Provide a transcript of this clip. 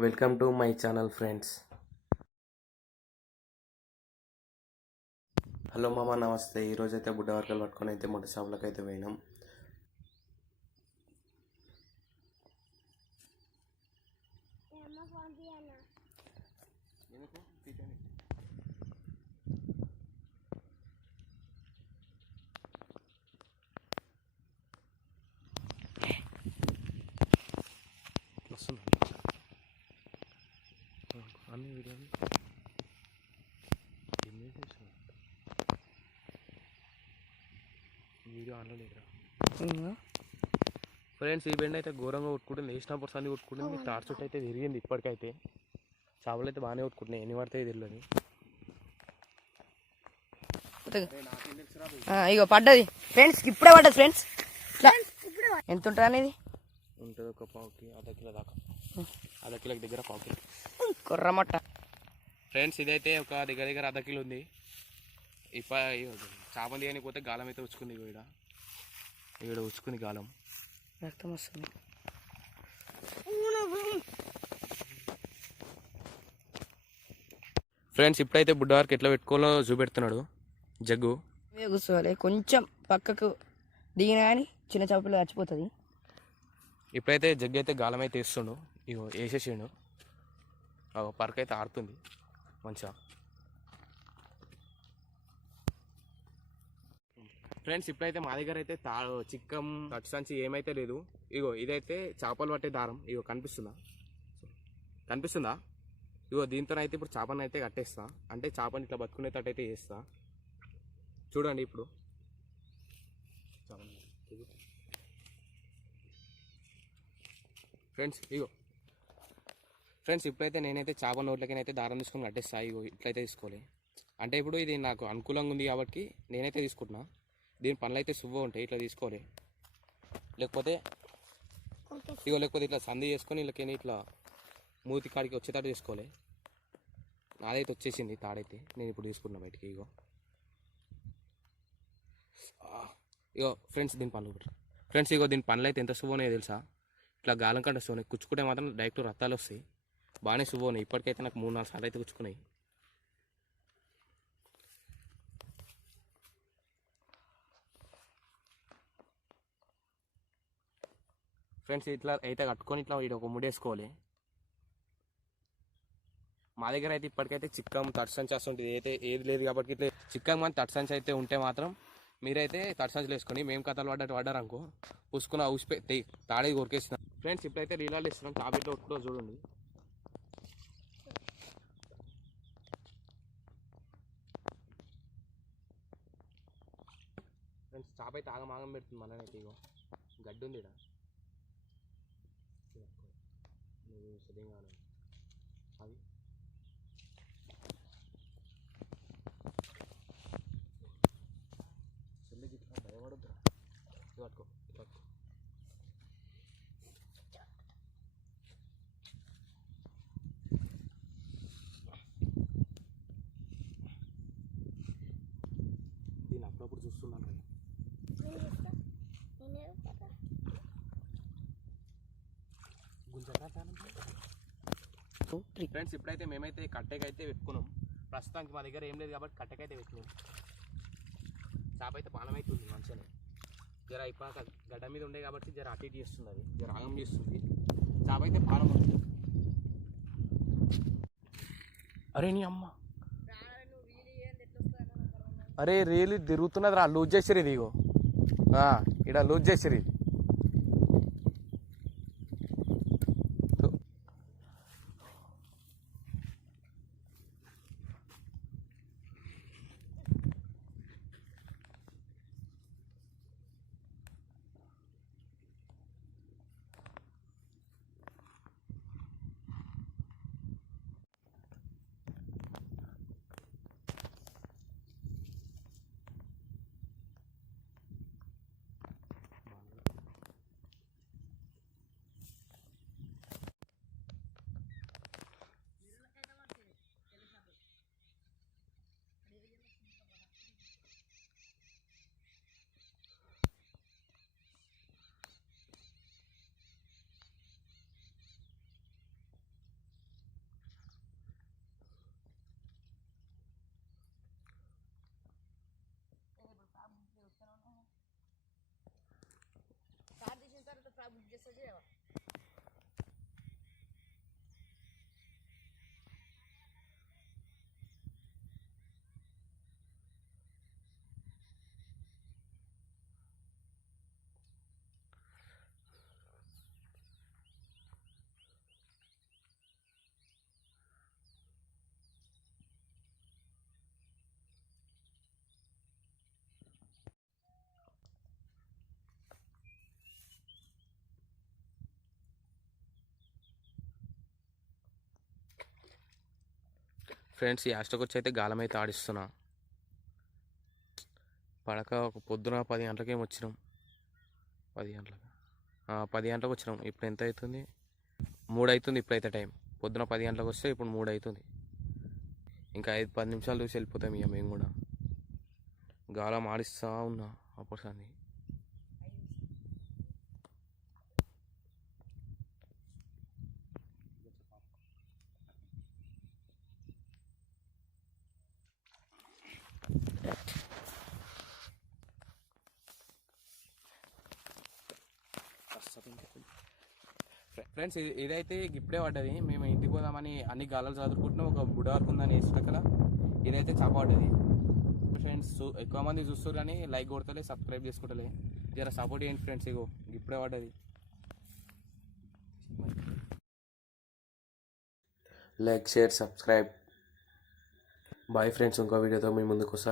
Welcome to my channel friends. Hello మామ నమస్తే. ఈరోజు అయితే బుడ్డ వర్కలు పట్టుకొని అయితే మొదటి షాపులకు అయితే పోయినాం. వీడియోలు వీడియో ఆన్లో లేదురా. ఫ్రెండ్స్ ఈ బెండ్ అయితే ఘోరంగా కొట్టుకుంటుంది వేసినప్పుడు సంది కొట్టుకుంటుంది టార్చ్ చుట్టూ అయితే విరిగింది ఇప్పటికైతే. చేపలు అయితే బాగానే కొట్టుకుంటున్నాయి ఎన్ని పడతాయి తెలియదు ఇగో పడ్డది. ఫ్రెండ్స్ ఇప్పుడే పడ్డది ఫ్రెండ్స్. ఎంత ఉంటుంది అనేది ఉంటుంది ఒక పావుకి అర్ధ కిలో దాకా. అర్ధ కిలోకి దగ్గర పావు కిలో కుర్రమట్ట. ఫ్రెండ్స్ ఇదైతే ఒక దగ్గర దగ్గర అర్ధ కిలో ఉంది. ఇప్ప చేపలు తీయని పోతే గాలం అయితే ఉచ్చుకుంది ఈడ. ఈడ ఉచ్చుకుంది గాలం. రక్తం వస్తుంది. ఫ్రెండ్స్ ఇప్పుడైతే బుడ్డ వరకు ఎట్లా పెట్టుకోవాలో చూపెడుతున్నాడు. జగ్గు. కూర్చోవాలి. కొంచెం పక్కకు దిగిన కానీ చిన్న చేపలు చచ్చిపోతుంది. ఇప్పుడైతే జగ్గు అయితే గాలం అయితే వేస్తుండు. ఇగో వేసేసిండు. పరక అయితే ఆడుతుంది. మంచిగా. ఫ్రెండ్స్ ఇప్పుడైతే మా దగ్గర అయితే తా చిక్కం సంచి ఏమైతే లేదు. ఇగో ఇదైతే చేపలు పట్టే దారం. ఇగో కనిపిస్తుందా? కనిపిస్తుందా? ఇగో దీంతో అయితే ఇప్పుడు చేపను అయితే కట్టేస్తా. అంటే చేపని ఇట్లా బతుకునేటట్టు అయితే చేస్తా. చూడండి ఇప్పుడు. ఫ్రెండ్స్ ఇగో ఫ్రెండ్స్ ఇప్పుడైతే నేనైతే చేప నోట్లకైతే దారం తీసుకొని కట్టేస్తా ఇగో ఇట్లయితే తీసుకోవాలి అంటే ఇప్పుడు ఇది నాకు అనుకూలంగా ఉంది కాబట్టి నేనైతే తీసుకుంటున్నా. దీని పనులు అయితే సువ్వ ఉంటాయి ఇట్లా తీసుకోవాలి లేకపోతే ఇగో లేకపోతే ఇట్లా సంధి చేసుకొని వీళ్ళకి ఇట్లా మూతి కాడికి వచ్చేటట్టు తీసుకోవాలి నాదైతే వచ్చేసింది తాడైతే. నేను ఇప్పుడు తీసుకున్నా బయటికి ఇగో. ఇగో ఫ్రెండ్స్ దీని పనులు ఫ్రెండ్స్ ఇగో దీని పనులు అయితే ఎంత ఉన్నాయో తెలుసా? ఇట్లా గాలం కంటే వస్తున్నాయి కుచ్చుకుంటే మాత్రం డైరెక్ట్ రత్తాలు వస్తాయి. బాగానే సువ్వ ఉన్నాయి. ఇప్పటికైతే నాకు మూడు నాలుగు సార్లు అయితే గుచ్చుకున్నాయి. ఫ్రెండ్స్ ఇట్లా అయితే కట్టుకొని ఇట్లా ఇటు ఒక ముడేసుకోవాలి మా దగ్గర అయితే ఇప్పటికైతే చిక్కం తడిసంచి వస్తుంటుంది అయితే ఏది లేదు కాబట్టి ఇట్లా చిక్కం కానీ తడిసంచి అయితే ఉంటే మాత్రం మీరైతే తడిసంచులు వేసుకొని మేము కథలు పడ్డట్టు పడ్డారు అనుకో పుసుకున్న ఊసిపోయి తాడేది కొరికేస్తున్నాం ఫ్రెండ్స్ ఇప్పుడైతే రీలాలు ఇస్తున్నాం టాబ్లెట్లో ఒట్టుకో చూడండి. ఫ్రెండ్స్ చాప అయితే ఆగమాగం పెడుతుంది మననైతే ఇగో. గడ్డి ఉంది నువ్వు సరిగా అది. చెల్లికి ఇట్లా భయపడద్దురా. పట్టుకో ఫ్రెండ్స్ ఇప్పుడైతే మేమైతే కట్టెకైతే పెట్టుకున్నాం. ప్రస్తుతానికి మా దగ్గర ఏం లేదు కాబట్టి కట్టెకైతే పెట్టుకున్నాం చేప అయితే పానం అవుతుంది మంచిగానే. జర ఇప్పుడు గడ్డ మీద ఉండే కాబట్టి జర అటు ఇటు చేస్తుంది జర ఆగం చేస్తుంది. చేప అయితే పానం అవుతుంది అరే నీ అమ్మ. అరే రీలు తిరుగుతున్నది రా లూజ్ చేసిరు ఇదిగో ఇక్కడ లూజ్ చేసిరు just as you. ఫ్రెండ్స్ ఈ హాస్టల్కి వచ్చి అయితే గాలం అయితే ఆడిస్తున్నా. పడక ఒక పొద్దున పది గంటలకేం వచ్చినాం. పది గంటలకు. పది గంటలకు వచ్చినాం. ఇప్పుడు ఎంత అవుతుంది? మూడు అవుతుంది ఇప్పుడైతే టైం. పొద్దున పది గంటలకు వస్తే ఇప్పుడు మూడు అవుతుంది. ఇంకా ఐదు పది నిమిషాలు చూసి వెళ్ళిపోతాం ఇక మేము కూడా. గాలం ఆడిస్తూ ఉన్నా ఫ్రెండ్స్ ఇది ఇదైతే ఇప్పుడే పడ్డది. మేము ఇంటికి పోదామని అన్ని గాలాలు చదువుకుంటున్నాం ఒక బుడ వరకు ఉందని వేసినాకల ఇదైతే చాప పడ్డది. ఫ్రెండ్స్ ఎక్కువ మంది చూస్తారు కానీ లైక్ కొడతలే సబ్స్క్రైబ్ చేసుకుంటలే. జర సపోర్ట్ చేయండి ఫ్రెండ్స్ ఇగో ఇప్పుడే పడ్డది. Like share subscribe bye friends ఇంకో వీడియోతో మీ ముందుకు వస్తారు